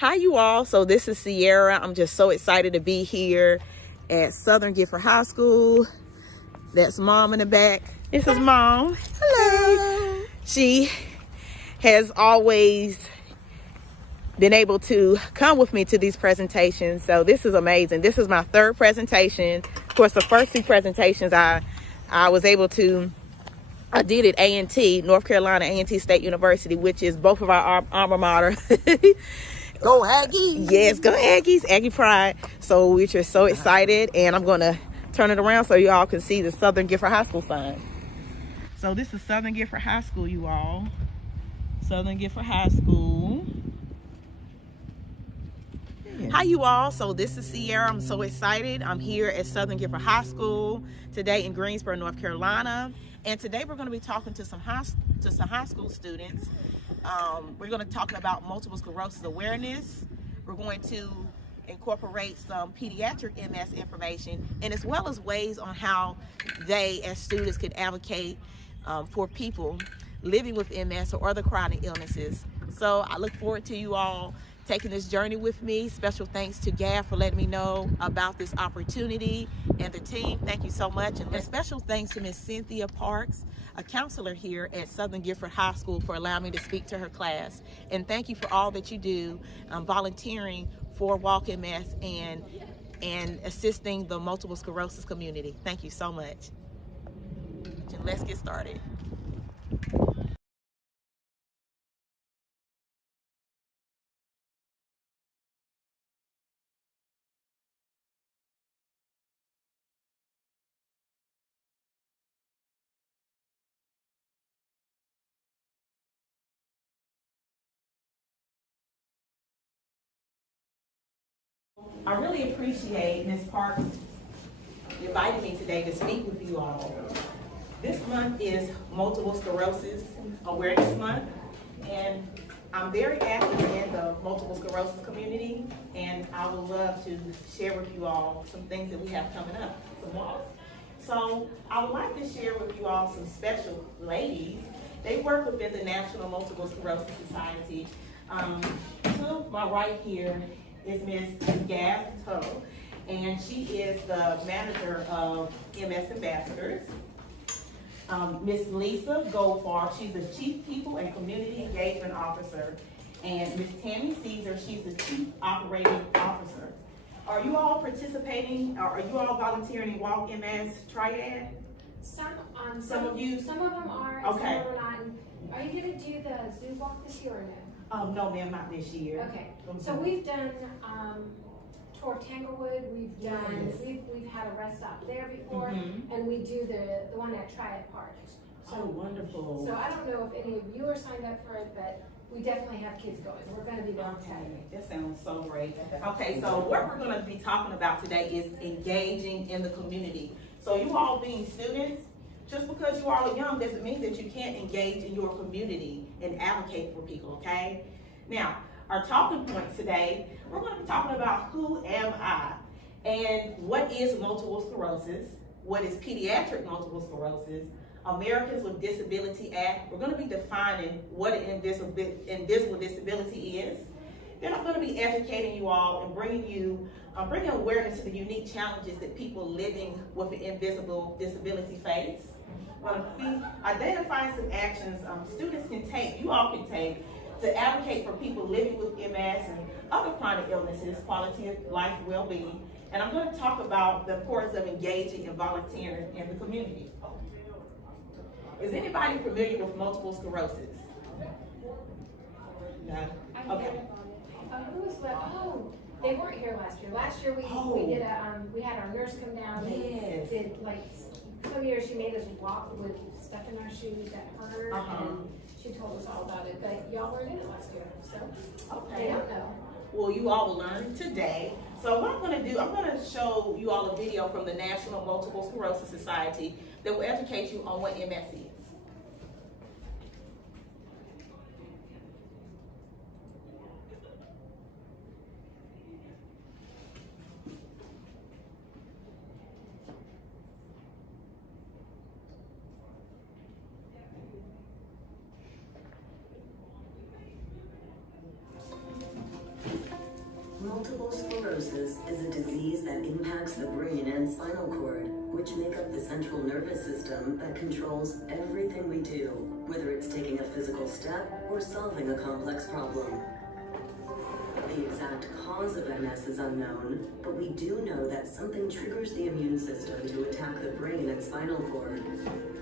Hi, you all. So this is Sierra. I'm just so excited to be here at Southern Guilford High School. That's Mom in the back. This is Mom. Hello. She has always been able to come with me to these presentations. So this is amazing. This is my third presentation. Of course, the first two presentations I was able to I did at A&T, North Carolina A&T State University, which is both of our alma mater. Go Aggies! Yes, go Aggies, Aggie Pride. So we're just so excited, and I'm going to turn it around so you all can see the Southern Guilford High School sign. So this is Southern Guilford High School, you all. Southern Guilford High School. Yeah. Hi, you all. So this is Sierra. I'm so excited. I'm here at Southern Guilford High School today in Greensboro, North Carolina. And today we're going to be talking to some high school students. We're going to talk about multiple sclerosis awareness. We're going to incorporate some pediatric MS information, and as well as ways on how they, as students, could advocate for people living with MS or other chronic illnesses. So I look forward to you all taking this journey with me. Special thanks to Gav for letting me know about this opportunity, and the team, thank you so much. And special thanks to Miss Cynthia Parks, a counselor here at Southern Guilford High School, for allowing me to speak to her class. And thank you for all that you do, volunteering for Walk MS and assisting the multiple sclerosis community. Thank you so much. And let's get started. I really appreciate Ms. Parks inviting me today to speak with you all. This month is Multiple Sclerosis Awareness Month, and I'm very active in the multiple sclerosis community, and I would love to share with you all some things that we have coming up, some walks. So I would like to share with you all some special ladies. They work within the National Multiple Sclerosis Society. To my right here is Ms. Gav Toe, and she is the manager of MS Ambassadors. Ms. Lisa Goldfarb, she's the Chief People and Community Engagement Officer. And Ms. Tammy Caesar, she's the Chief Operating Officer. Are you all participating, or are you all volunteering in Walk MS Triad? Some of them are, okay. Some are not. Are you gonna do the zoo walk this year or no? No, ma'am, not this year. Okay, so we've done Tour of Tanglewood, we've done, yes. we've had a rest stop there before, and we do the one at Triad Park. So, oh, wonderful. So I don't know if any of you are signed up for it, but we definitely have kids going. We're gonna be there on Saturday. That sounds so great. Okay, so what we're gonna be talking about today is engaging in the community. So you all being students, just because you all are young doesn't mean that you can't engage in your community and advocate for people, okay? Now, our talking points today, we're going to be talking about who am I, and what is multiple sclerosis, what is pediatric multiple sclerosis, Americans with Disability Act. We're going to be defining what an invisible disability is. Then I'm going to be educating you all and bringing awareness to the unique challenges that people living with an invisible disability face. We're going to be identifying some actions students can take, you all can take, to advocate for people living with MS and other chronic illnesses, quality of life, well-being. And I'm going to talk about the importance of engaging and volunteering in the community. Is anybody familiar with multiple sclerosis? No? Okay. Who was left? Oh, they weren't here last year. Last year we did we had our nurse come down. Yes. Did like some years she made us walk with stuff in our shoes that hurt, and she told us all about it. But y'all weren't in it last year, so okay. They don't know. Well, you all will learn today. So what I'm going to do, I'm going to show you all a video from the National Multiple Sclerosis Society that will educate you on what MS is. Multiple sclerosis is a disease that impacts the brain and spinal cord, which make up the central nervous system that controls everything we do, whether it's taking a physical step or solving a complex problem. The exact cause of MS is unknown, but we do know that something triggers the immune system to attack the brain and spinal cord.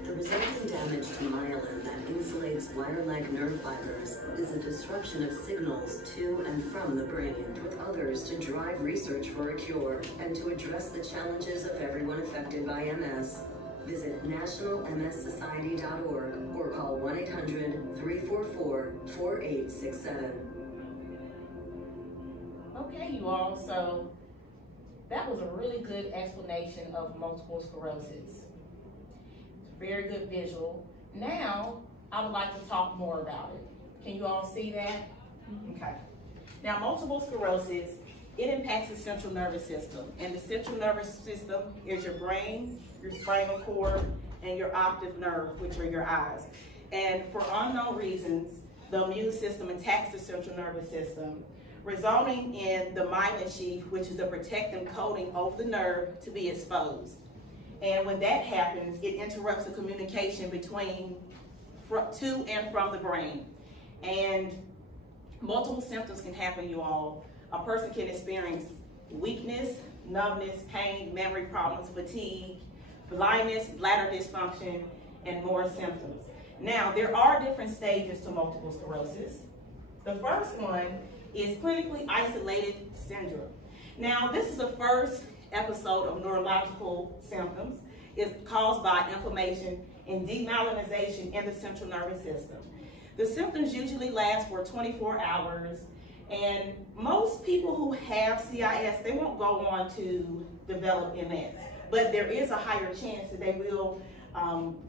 The resulting damage to myelin that insulates wire-like nerve fibers is a disruption of signals to and from the brain, with others to drive research for a cure and to address the challenges of everyone affected by MS. Visit nationalmssociety.org or call 1-800-344-4867. Okay, you all, so that was a really good explanation of multiple sclerosis. Very good visual. Now, I would like to talk more about it. Can you all see that? Okay. Now, multiple sclerosis, it impacts the central nervous system. And the central nervous system is your brain, your spinal cord, and your optic nerve, which are your eyes. And for unknown reasons, the immune system attacks the central nervous system, resulting in the myelin sheath, which is the protective coating over the nerve, to be exposed. And when that happens, it interrupts the communication between to and from the brain. And multiple symptoms can happen, you all. A person can experience weakness, numbness, pain, memory problems, fatigue, blindness, bladder dysfunction, and more symptoms. Now, there are different stages to multiple sclerosis. The first one is clinically isolated syndrome. Now, this is the first episode of neurological symptoms. It's caused by inflammation and demyelinization in the central nervous system. The symptoms usually last for 24 hours, and most people who have CIS, they won't go on to develop MS, but there is a higher chance that they will,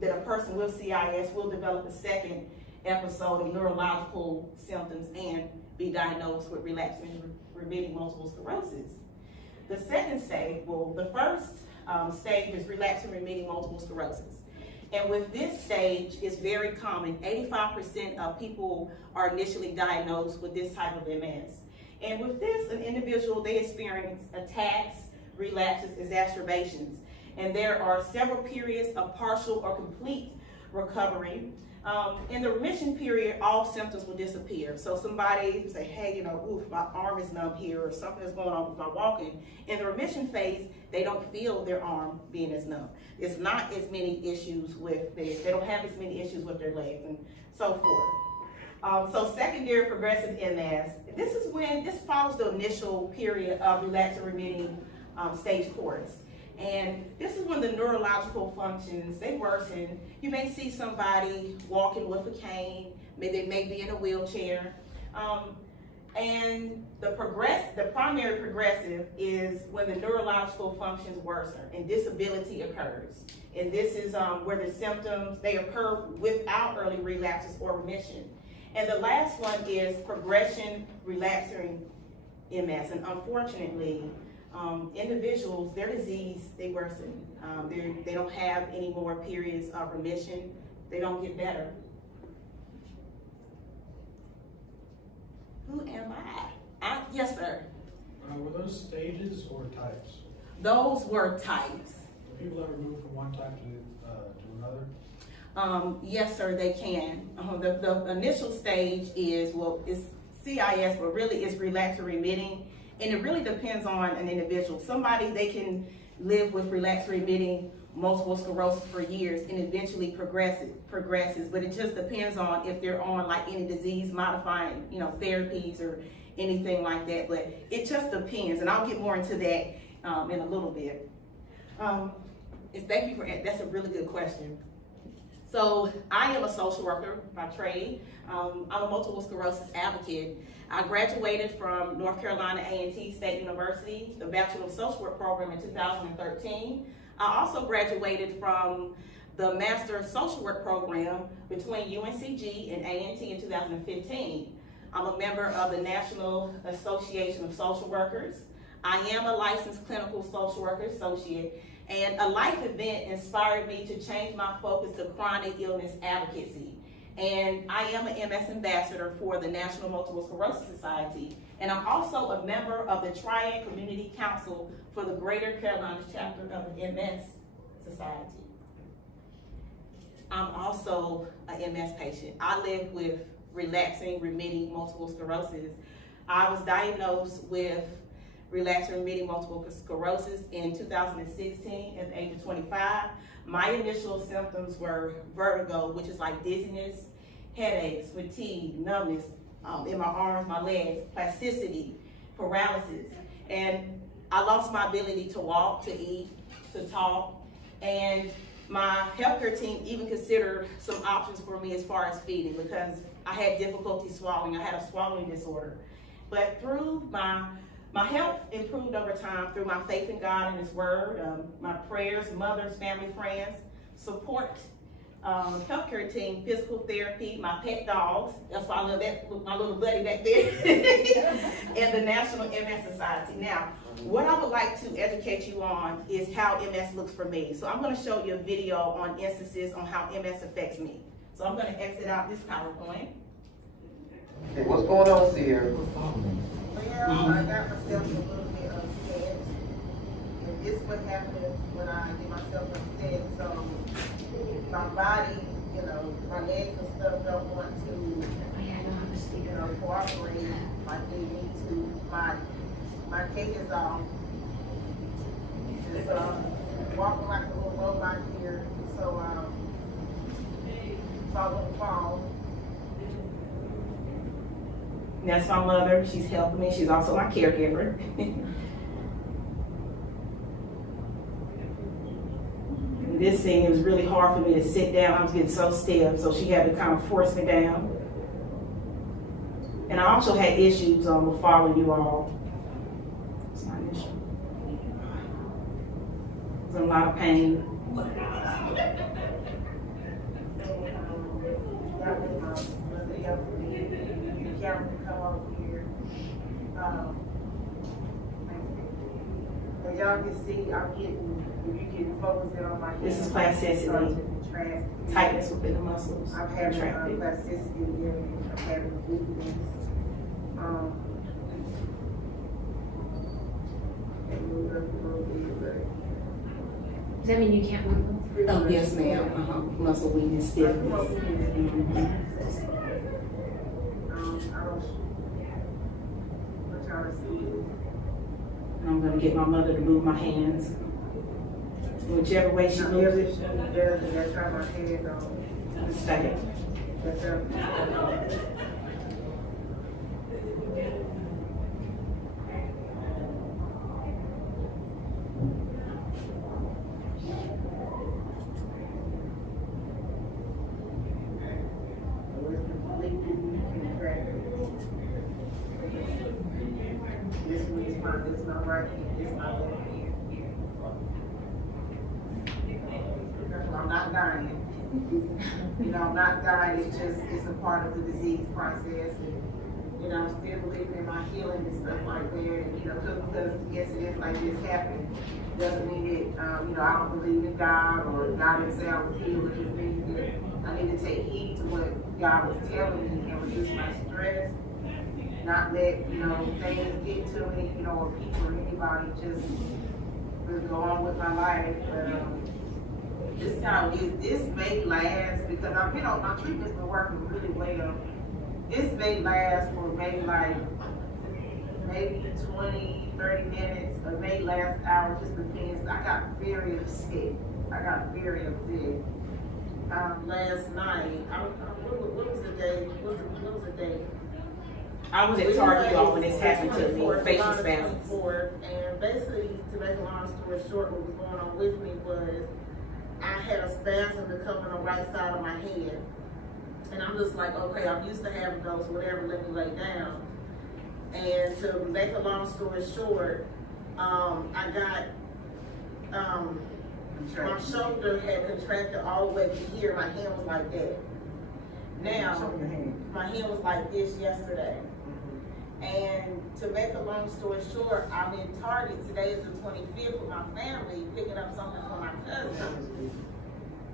that a person with CIS will develop a second episode of neurological symptoms and be diagnosed with relapsing remitting multiple sclerosis. The second stage, well, the first stage is relapsing remitting multiple sclerosis. And with this stage, it's very common. 85% of people are initially diagnosed with this type of MS. And with this, an individual, they experience attacks, relapses, exacerbations. And there are several periods of partial or complete recovery. In the remission period, all symptoms will disappear. So somebody will say, hey, you know, oof, my arm is numb here, or something is going on with my walking. In the remission phase, they don't feel their arm being as numb. It's not as many issues with they don't have as many issues with their legs and so forth. So secondary progressive MS, this follows the initial period of relapsing remitting stage course. And this is when the neurological functions, they worsen. You may see somebody walking with a cane, they may be in a wheelchair. And the primary progressive is when the neurological functions worsen and disability occurs. And this is where the symptoms, they occur without early relapses or remission. And the last one is progression relapsing MS. And unfortunately, individuals, their disease, they worsen. They don't have any more periods of remission. They don't get better. Who am I? Yes, sir. Were those stages or types? Those were types. Do people ever move from one type to another? Yes, sir, they can. The initial stage is, well, it's CIS, but really it's relapsing remitting. And it really depends on an individual. Somebody, they can live with relapsing remitting multiple sclerosis for years and eventually progresses, but it just depends on if they're on like any disease modifying, therapies or anything like that. But it just depends, and I'll get more into that in a little bit. Thank you for that's a really good question. So I am a social worker by trade. I'm a multiple sclerosis advocate. I graduated from North Carolina A&T State University, the Bachelor of Social Work program in 2013. I also graduated from the Master of Social Work program between UNCG and A&T in 2015. I'm a member of the National Association of Social Workers. I am a licensed clinical social worker associate, and a life event inspired me to change my focus to chronic illness advocacy. And I am an MS ambassador for the National Multiple Sclerosis Society, And I'm also a member of the Triad Community Council for the Greater Carolinas chapter of the MS Society. I'm also an MS patient. I live with relapsing remitting multiple sclerosis. I was diagnosed with relapsing remitting multiple sclerosis in 2016 at the age of 25. My initial symptoms were vertigo, which is like dizziness, headaches, fatigue, numbness in my arms, my legs, plasticity, paralysis. And I lost my ability to walk, to eat, to talk. And my healthcare team even considered some options for me as far as feeding because I had difficulty swallowing. I had a swallowing disorder. But through my health improved over time through my faith in God and His Word, my prayers, mothers, family, friends, support, healthcare team, physical therapy, my pet dogs. That's why I love that, my little buddy back there, and the National MS Society. Now, what I would like to educate you on is how MS looks for me. So I'm going to show you a video on instances on how MS affects me. So I'm going to exit out this PowerPoint. Okay, what's going on, Sierra? Well, I got myself a little bit upset, and this what happens when I get myself upset. So my body, you know, my legs and stuff don't want to, you know, cooperate like they need to. My gait is off. Just walking like a little robot here. So I won't fall. That's my mother. She's helping me. She's also my caregiver. This scene, it was really hard for me to sit down. I was getting so stiff, so she had to kind of force me down. And I also had issues with following you all. It's not an issue. It was in a lot of pain. As y'all can see, I'm getting, if you can focus it on my head. This is plasticity, tightness within the muscles. I'm having contracted. plasticity there, I'm having weakness. And move up a little bit, Does that mean you can't move? but. Oh, yes, ma'am. Muscle weakness, stiffness. I don't, I'm trying to see. I'm gonna get my mother to move my hands. Whichever way she moves it, That's how my head on. stay. That's how. This is my right hand, this is my left hand. I'm not dying. You know, I'm not dying, it's just, it's a part of the disease process. And, you know, I'm still believing in my healing and stuff like that. And, you know, just because incidents like this happen, doesn't mean that, you know, I don't believe in God or God didn't say I was healed. It just means that I need to take heed to what God was telling me and reduce my stress. Not let, you know, things get to me, you know, or people or anybody, just go on with my life. This may last because I've been on, my treatment's been working really well. This may last for maybe 20, 30 minutes, or may last hours, just depends. I got very upset. Last night, what was the day? What was the day? I was at Target y'all when this happened to me, facial spasms. And basically, to make a long story short, what was going on with me was I had a spasm to come on the right side of my head. And I'm just like, okay, I'm used to having those, whatever, let me lay down. And to make a long story short, I got, my shoulder had contracted all the way to here. My hand was like that. Now, my hand was like this yesterday. And to make a long story short, I'm in Target. Today is the 25th with my family, picking up something for my cousin.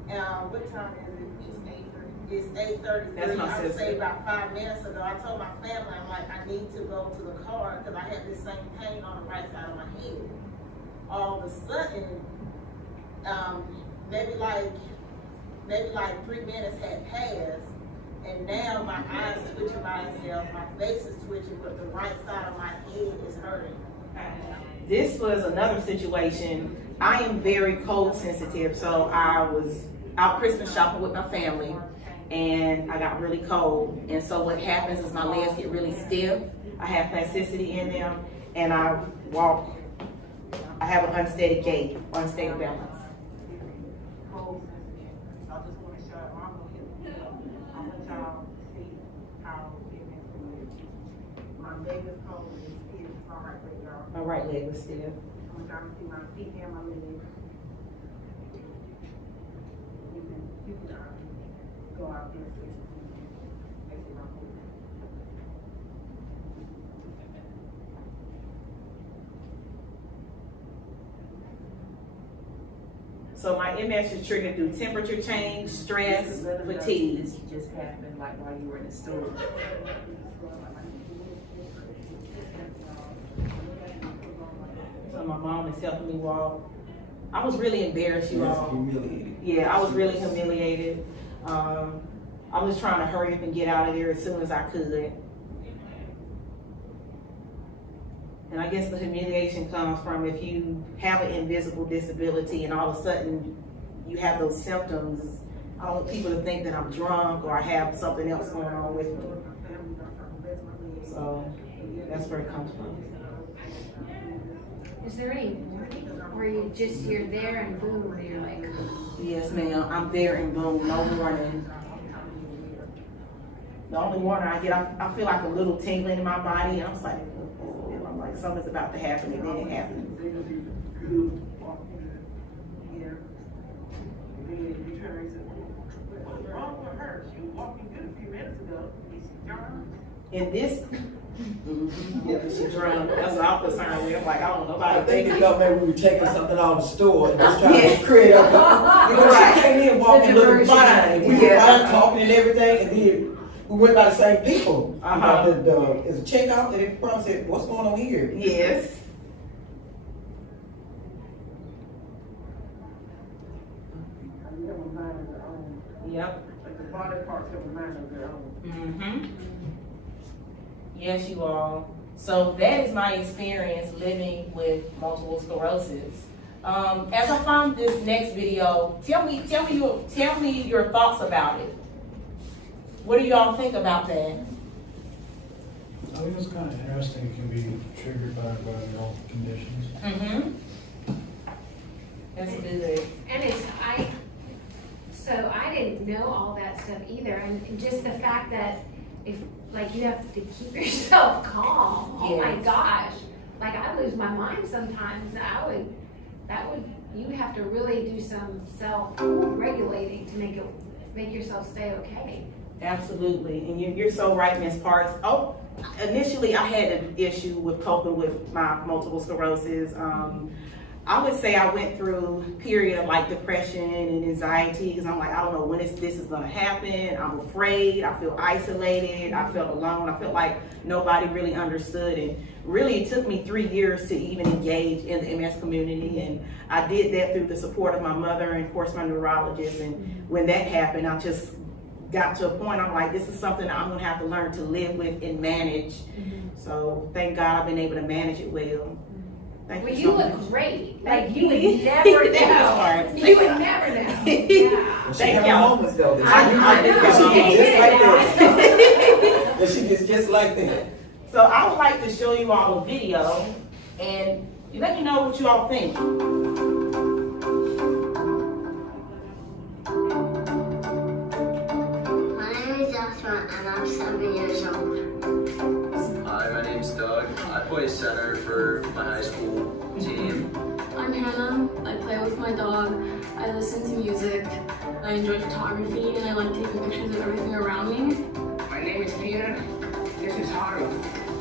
What time is it? It's 8:30. It's 8:33. That's my I would say sister. about 5 minutes ago, I told my family, I'm like, I need to go to the car because I had this same pain on the right side of my head. All of a sudden, maybe like 3 minutes had passed, and now my eyes twitching by itself, my face is twitching, but the right side of my head is hurting. This was another situation. I am very cold sensitive, so I was out Christmas shopping with my family, and I got really cold. And so what happens is my legs get really stiff. I have plasticity in them, and I walk. I have an unsteady gait, unsteady balance. Cold sensitive. I just want to show you, I'm gonna y'all see how it is. My biggest cold is my right leg, y'all. My right leg was stiff. I want y'all to see my feet and my legs. You can go out there and see my foot. So my MS is triggered through temperature change, stress, fatigue. This just happened like while you were in the store. So my mom is helping me walk. I was really embarrassed, you all. Humiliated. Yeah, I was really humiliated. I was trying to hurry up and get out of there as soon as I could. And I guess the humiliation comes from if you have an invisible disability and all of a sudden you have those symptoms. I don't want people to think that I'm drunk or I have something else going on with me. So that's where it comes from. Is there any warning, or you're there and boom, you're like, Yes, ma'am. I'm there and boom, no warning. The only warning I get, I feel like a little tingling in my body, and I'm like something's about to happen, and then it happens. What's wrong with her? She was walking good a few minutes ago. And this, yeah, she drunk. That's what I'm concerned with. I'm like, I don't know about I think it. they thought maybe we were taking something out of the store and just trying to create up. You know, Right. she came in walking looking diversion. fine. We were fine, talking and everything, and then we went by the same people. Uh-huh. Is a checkout, and they probably said, "What's going on here?" Yes. Yep. Like the body parts have a mind of their own. Mm-hmm. Yes, you all. So that is my experience living with multiple sclerosis. As I found this next video, tell me your thoughts about it. What do y'all think about that? I think it's kind of interesting. It can be triggered by environmental conditions. Mm-hmm. That's good. and so I didn't know all that stuff either, and just the fact that if, like, you have to keep yourself calm, oh my Yes. gosh, like, I lose my mind sometimes, you have to really do some self-regulating to make yourself stay okay. Absolutely, and you're so right, Ms. Parks. Oh, initially I had an issue with coping with my multiple sclerosis. I would say I went through a period of like depression and anxiety because I'm like, I don't know when this is gonna happen. I'm afraid, I feel isolated, I felt alone, I felt like nobody really understood. And really it took me 3 years to even engage in the MS community. And I did that through the support of my mother and of course my neurologist. And when that happened, I just got to a point, I'm like, this is something I'm gonna have to learn to live with and manage. So thank God I've been able to manage it well. Thank Well, you you so look much. great, Thank like, you would you. never Thank you, know, Parks. you would never know, yeah. She Thank have y'all. moments though. I know. That she Yeah, gets just like yeah. that. That she gets just like that. So I would like to show you all a video and you let me know what you all think. My name is Joshua and I'm 7 years old. Hi, my name's Doug. I play center for my high school team. I'm Hannah. I play with my dog. I listen to music. I enjoy photography and I like taking pictures of everything around me. My name is Peter. This is Haru.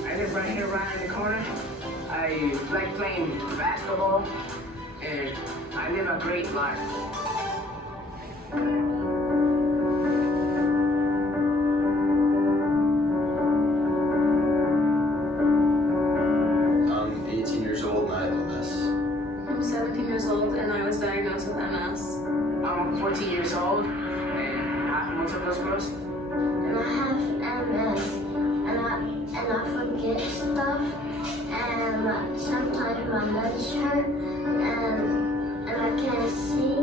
I live right here, right in the corner. I like playing basketball and I live a great life. years old and I was diagnosed with MS. I'm 14 years old and I have multiple sclerosis. And I have MS, and I forget stuff, and sometimes my legs hurt, and I can't see.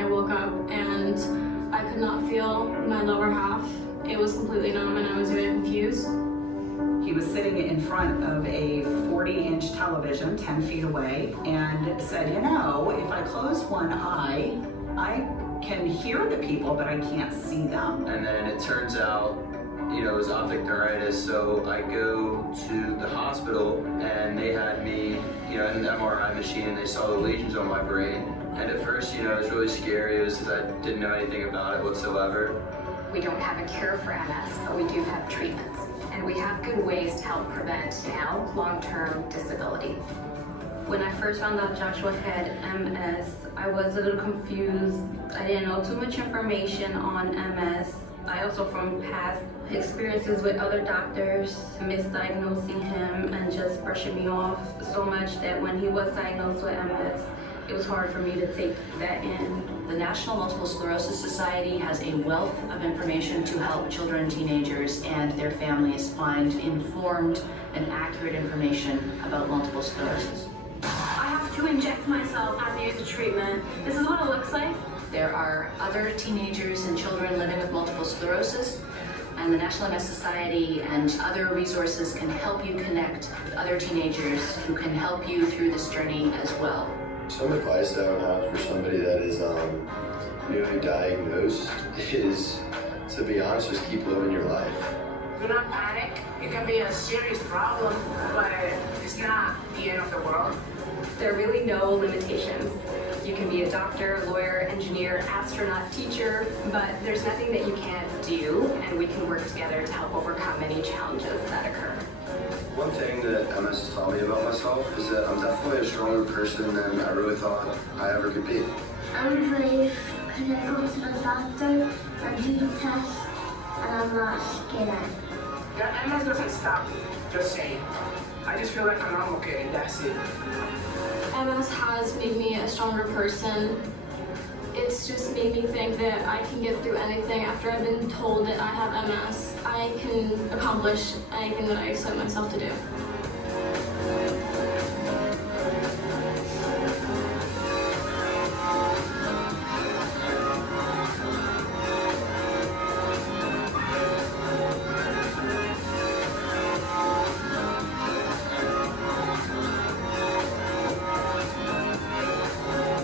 I woke up and I could not feel my lower half. It was completely numb and I was very confused. He was sitting in front of a 40-inch television 10 feet away and said, you know, if I close one eye, I can hear the people, but I can't see them. And then it turns out, you know, it was optic neuritis, so I go to the hospital and they had me, you know, in an MRI machine and they saw the lesions on my brain. And at first, you know, it was really scary. It was because I didn't know anything about it whatsoever. We don't have a cure for MS, but we do have treatments. And we have good ways to help prevent now long-term disability. When I first found out Joshua had MS, I was a little confused. I didn't know too much information on MS. I also, from past experiences with other doctors, misdiagnosing him and just brushing me off so much that when he was diagnosed with MS, it was hard for me to take that in. The National Multiple Sclerosis Society has a wealth of information to help children and teenagers and their families find informed and accurate information about multiple sclerosis. I have to inject myself as I use the treatment. This is what it looks like. There are other teenagers and children living with multiple sclerosis, and the National MS Society and other resources can help you connect with other teenagers who can help you through this journey as well. Some advice that I would have for somebody that is newly diagnosed is, to be honest, just keep living your life. Do not panic. It can be a serious problem, but it's not the end of the world. There are really no limitations. You can be a doctor, lawyer, engineer, astronaut, teacher, but there's nothing that you can't do, and we can work together to help overcome any challenges that occur. One thing that MS has taught me about myself is that I'm definitely a stronger person than I really thought I ever could be. I'm brave because I go to the doctor and do tests, and I'm not scared. Your MS doesn't stop me, just saying. I just feel like I'm okay, and that's it. MS has made me a stronger person. It's just made me think that I can get through anything after I've been told that I have MS. I can accomplish anything that I set myself to do.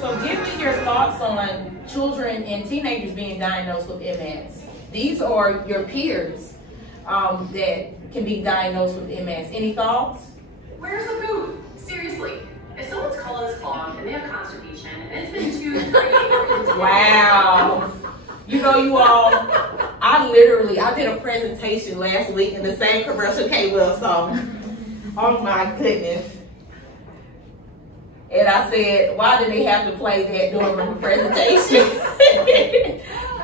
So give me your thoughts on children and teenagers being diagnosed with MS. These are your peers that can be diagnosed with MS. Any thoughts? Where's the food? Seriously. If someone's colon is clogged and they have constipation and it's been 2 to 3 days. Wow. You know, you all, I did a presentation last week and the same commercial came up, so, oh my goodness. And I said, why did they have to play that during the presentation?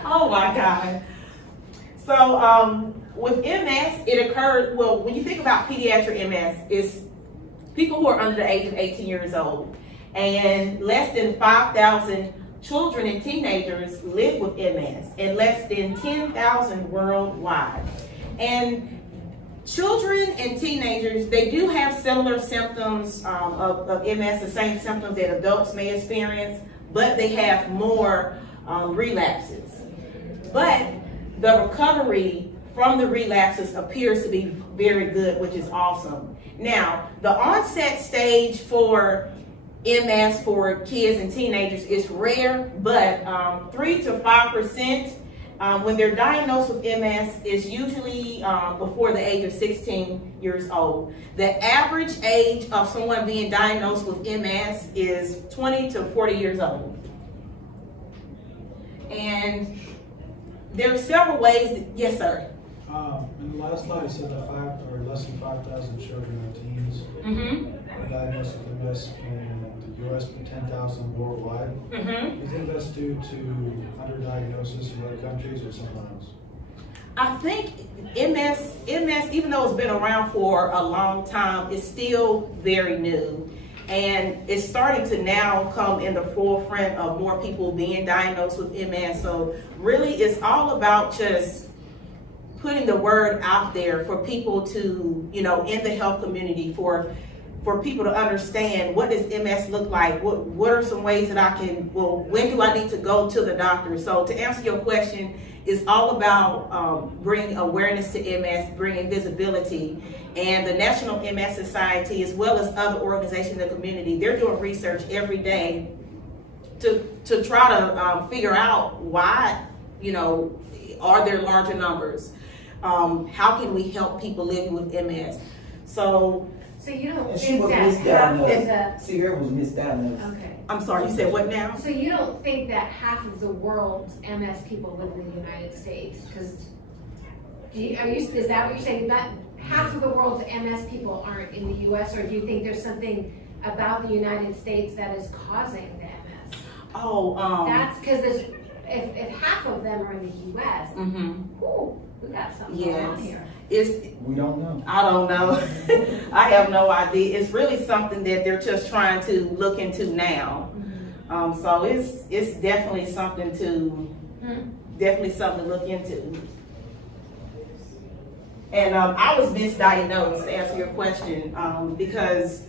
Oh my God. So with MS, it occurs, well, when you think about pediatric MS, it's people who are under the age of 18 years old. And less than 5,000 children and teenagers live with MS, and less than 10,000 worldwide. And children and teenagers, they do have similar symptoms of MS, the same symptoms that adults may experience, but they have more relapses. But the recovery from the relapses appears to be very good, which is awesome. Now, the onset stage for MS for kids and teenagers is rare, but 3 to 5% when they're diagnosed with MS is usually before the age of 16 years old. The average age of someone being diagnosed with MS is 20 to 40 years old. And there are several ways, yes sir. In the last slide, it said that less than 5,000 children and teens are diagnosed with MS in the U.S., but 10,000 worldwide. Do you think that's due to underdiagnosis in other countries or something else? I think MS, even though it's been around for a long time, is still very new. And it's starting to now come in the forefront of more people being diagnosed with MS. So really it's all about just putting the word out there for people to, you know, in the health community, for people to understand, what does MS look like? What are some ways that I can, well, when do I need to go to the doctor? So to answer your question, it's all about bringing awareness to MS, bringing visibility. And the National MS Society, as well as other organizations in the community, they're doing research every day to try to figure out why, you know, are there larger numbers? How can we help people living with MS? So you don't And she think was that half of misdiagnosed. the, Sierra was misdiagnosed. okay. I'm sorry, you said what now? So you don't think that half of the world's MS people live in the United States? Because is that what you're saying? That half of the world's MS people aren't in the U.S., or do you think there's something about the United States that is causing the MS? Oh, that's because if half of them are in the U.S., we got something going on here. We don't know. I don't know. I have no idea. It's really something that they're just trying to look into now. So it's definitely something to look into. And I was misdiagnosed, to answer your question, because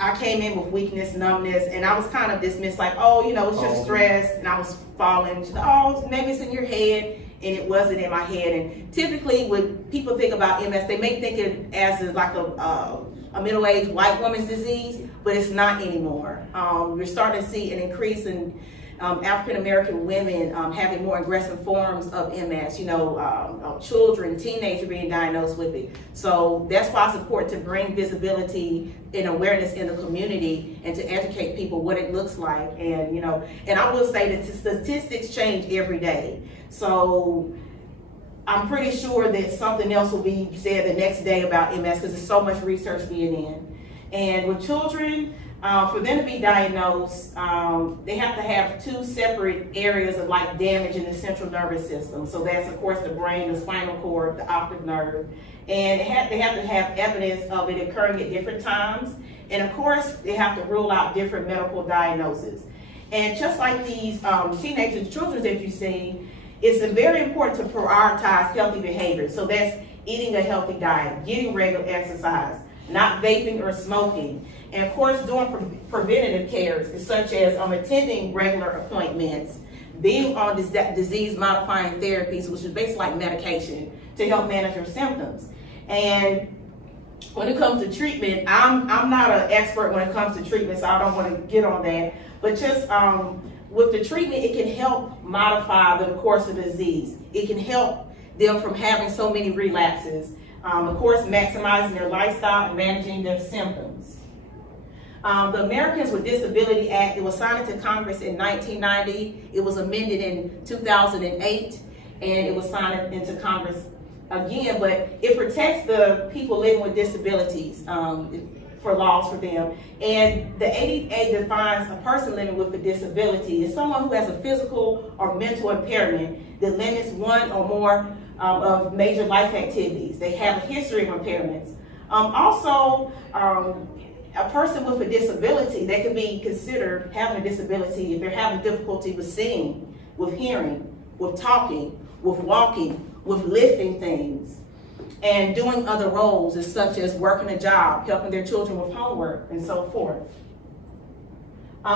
I came in with weakness, numbness, and I was kind of dismissed, like, oh, you know, it's just stress, and I was falling. Oh, maybe it's in your head. And it wasn't in my head. And typically when people think about MS, they may think it as like a middle-aged white woman's disease, but it's not anymore. We're starting to see an increase in African-American women having more aggressive forms of MS, you know, children, teenagers being diagnosed with it. So that's why it's important to bring visibility and awareness in the community and to educate people what it looks like. And, you know, and I will say that the statistics change every day. So I'm pretty sure that something else will be said the next day about MS, because there's so much research being in. And with children, for them to be diagnosed, they have to have two separate areas of like damage in the central nervous system. So that's of course the brain, the spinal cord, the optic nerve. And they have to have evidence of it occurring at different times. And of course, they have to rule out different medical diagnoses. And just like these teenagers, children that you see, it's very important to prioritize healthy behavior. So that's eating a healthy diet, getting regular exercise, not vaping or smoking. And of course, doing preventative cares, such as attending regular appointments, being on disease-modifying therapies, which is basically like medication, to help manage your symptoms. And when it comes to treatment, I'm not an expert when it comes to treatment, so I don't want to get on that. But just with the treatment, it can help modify the course of the disease. It can help them from having so many relapses. Of course, maximizing their lifestyle and managing their symptoms. The Americans with Disability Act, it was signed into Congress in 1990. It was amended in 2008, and it was signed into Congress again, but it protects the people living with disabilities for laws for them. And the ADA defines a person living with a disability as someone who has a physical or mental impairment that limits one or more of major life activities. They have a history of impairments. Also, a person with a disability, they can be considered having a disability if they're having difficulty with seeing, with hearing, with talking, with walking, with lifting things, and doing other roles such as working a job, helping their children with homework, and so forth.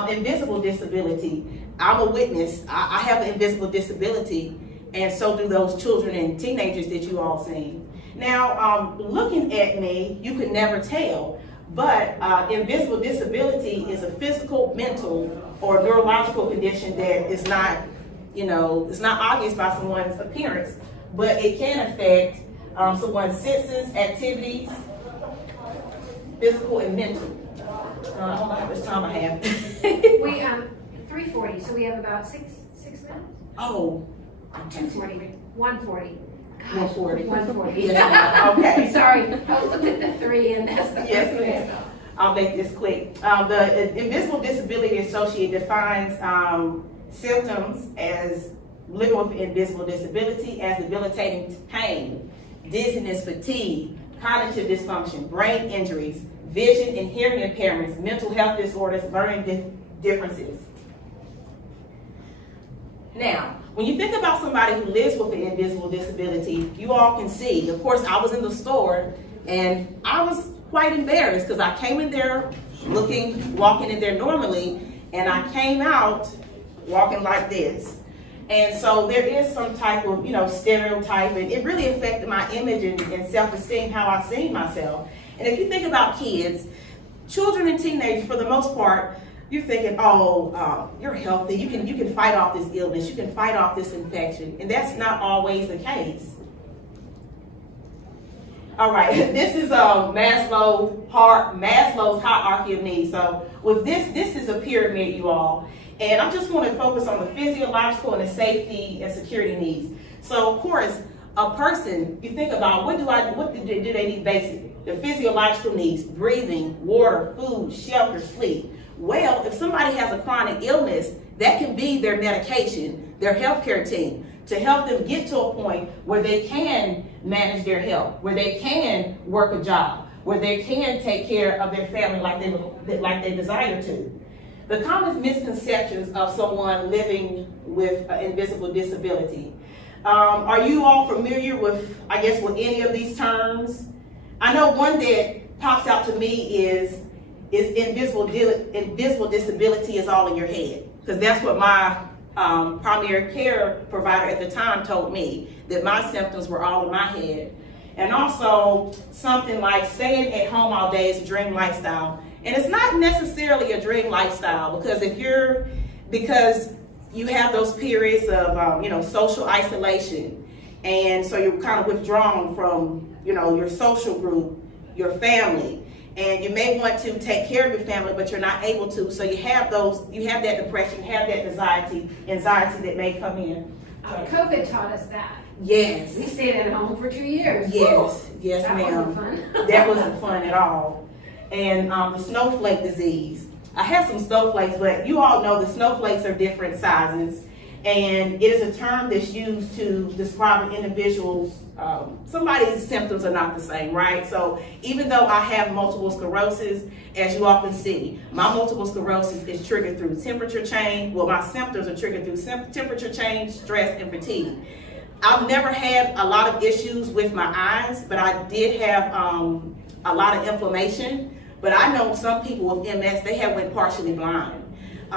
Invisible disability. I'm a witness. I have an invisible disability, and so do those children and teenagers that you all seen. Now, looking at me, you could never tell, but invisible disability is a physical, mental, or neurological condition that is not, you know, it's not obvious by someone's appearance, but it can affect someone's senses, activities, physical and mental. I don't know how much time I have. We 3:40, so we have about six minutes. Oh, 2:40, 1:40. 1:40. 1:40. Yes, okay. Sorry, I looked at the 3 and that's the Yes, ma'am. I'll make this quick. The Invisible Disability Associate defines symptoms as living with invisible disability as debilitating pain, dizziness, fatigue, cognitive dysfunction, brain injuries, vision and hearing impairments, mental health disorders, learning differences. Now, when you think about somebody who lives with an invisible disability, you all can see, of course, I was in the store and I was quite embarrassed because I came in there walking in there normally, and I came out walking like this. And so there is some type of, stereotype, and it really affected my image and self-esteem, how I seen myself. And if you think about kids, children and teenagers, for the most part, you're thinking, you're healthy, you can fight off this illness, you can fight off this infection, and that's not always the case. All right, this is Maslow's hierarchy of needs. So with this is a pyramid, you all. And I just want to focus on the physiological and the safety and security needs. So of course, a person, you think about what do they need basic? The physiological needs, breathing, water, food, shelter, sleep. Well, if somebody has a chronic illness, that can be their medication, their healthcare team, to help them get to a point where they can manage their health, where they can work a job, where they can take care of their family like they desire to. The common misconceptions of someone living with an invisible disability. Are you all familiar with any of these terms? I know one that pops out to me is invisible disability is all in your head, because that's what my primary care provider at the time told me, that my symptoms were all in my head. And also something like staying at home all day is a dream lifestyle. And it's not necessarily a dream lifestyle, because because you have those periods of social isolation, and so you're kind of withdrawn from your social group, your family, and you may want to take care of your family, but you're not able to. So you have that depression, you have that anxiety that may come in. COVID taught us that. Yes. We stayed at home for 2 years. Yes, yes, that ma'am. Wasn't fun. That wasn't fun at all. And the snowflake disease. I have some snowflakes, but you all know the snowflakes are different sizes, and it is a term that's used to describe an individual's, somebody's symptoms are not the same, right? So even though I have multiple sclerosis, as you all can see, my multiple sclerosis is triggered through temperature change. Well, my symptoms are triggered through temperature change, stress, and fatigue. I've never had a lot of issues with my eyes, but I did have a lot of inflammation. But I know some people with MS, they have went partially blind.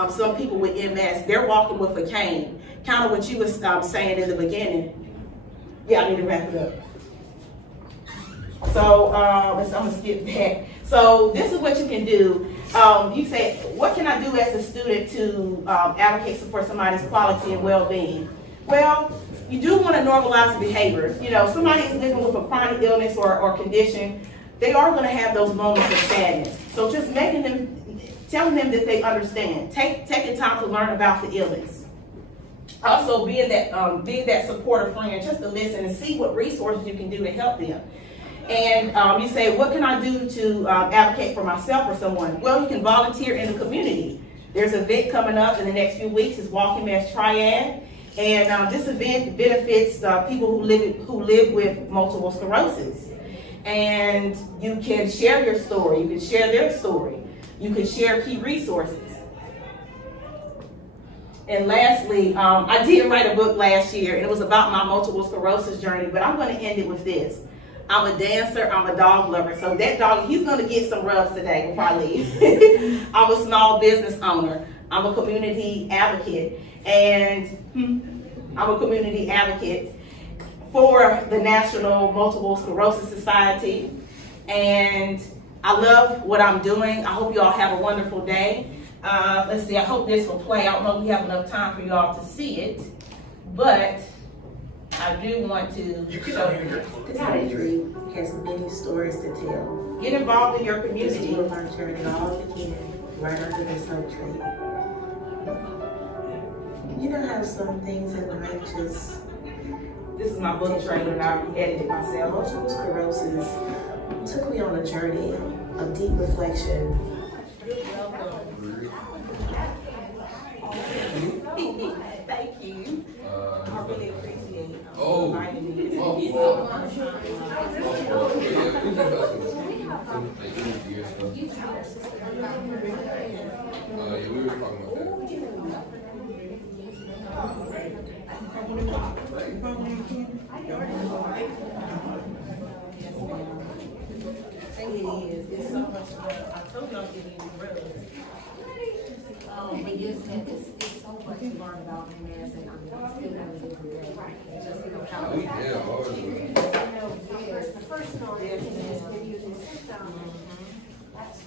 Some people with MS, they're walking with a cane. Kind of what you was saying in the beginning. Yeah, I need to wrap it up. So I'm gonna skip back. So this is what you can do. You say, what can I do as a student to advocate for somebody's quality and well-being? Well, you do want to normalize the behavior. Somebody is living with a chronic illness or condition, they are going to have those moments of sadness. So just telling them that they understand, taking time to learn about the illness. Also being that supportive friend, just to listen and see what resources you can do to help them. And you say, what can I do to advocate for myself or someone? Well, you can volunteer in the community. There's an event coming up in the next few weeks. It's Walking Mass Triad. And this event benefits people who live with multiple sclerosis. And you can share your story, you can share their story, you can share key resources. And lastly, I did write a book last year, and it was about my multiple sclerosis journey, but I'm going to end it with this. I'm a dancer, I'm a dog lover, so that dog, he's going to get some rubs today before I leave. I'm a small business owner, I'm a community advocate, and I'm a community advocate for the National Multiple Sclerosis Society, and I love what I'm doing. I hope you all have a wonderful day. Let's see, I hope this will play. I don't know if we have enough time for you all to see it, but I do want to show you. This country has many stories to tell. Get involved in your community. This our journey all began right under the sun tree. You know how some things in life just... This is my book trailer, and I edited myself. Multiple sclerosis took me on a journey of deep reflection. You're welcome. Thank you. I really appreciate it. Oh, It's so much fun. I told you I'm getting you drugs. But yes, man, it's so much to learn about MS, and I'm still learning every day. Just, you know, how Oh, yeah, hard. the first story is when you sit down. That's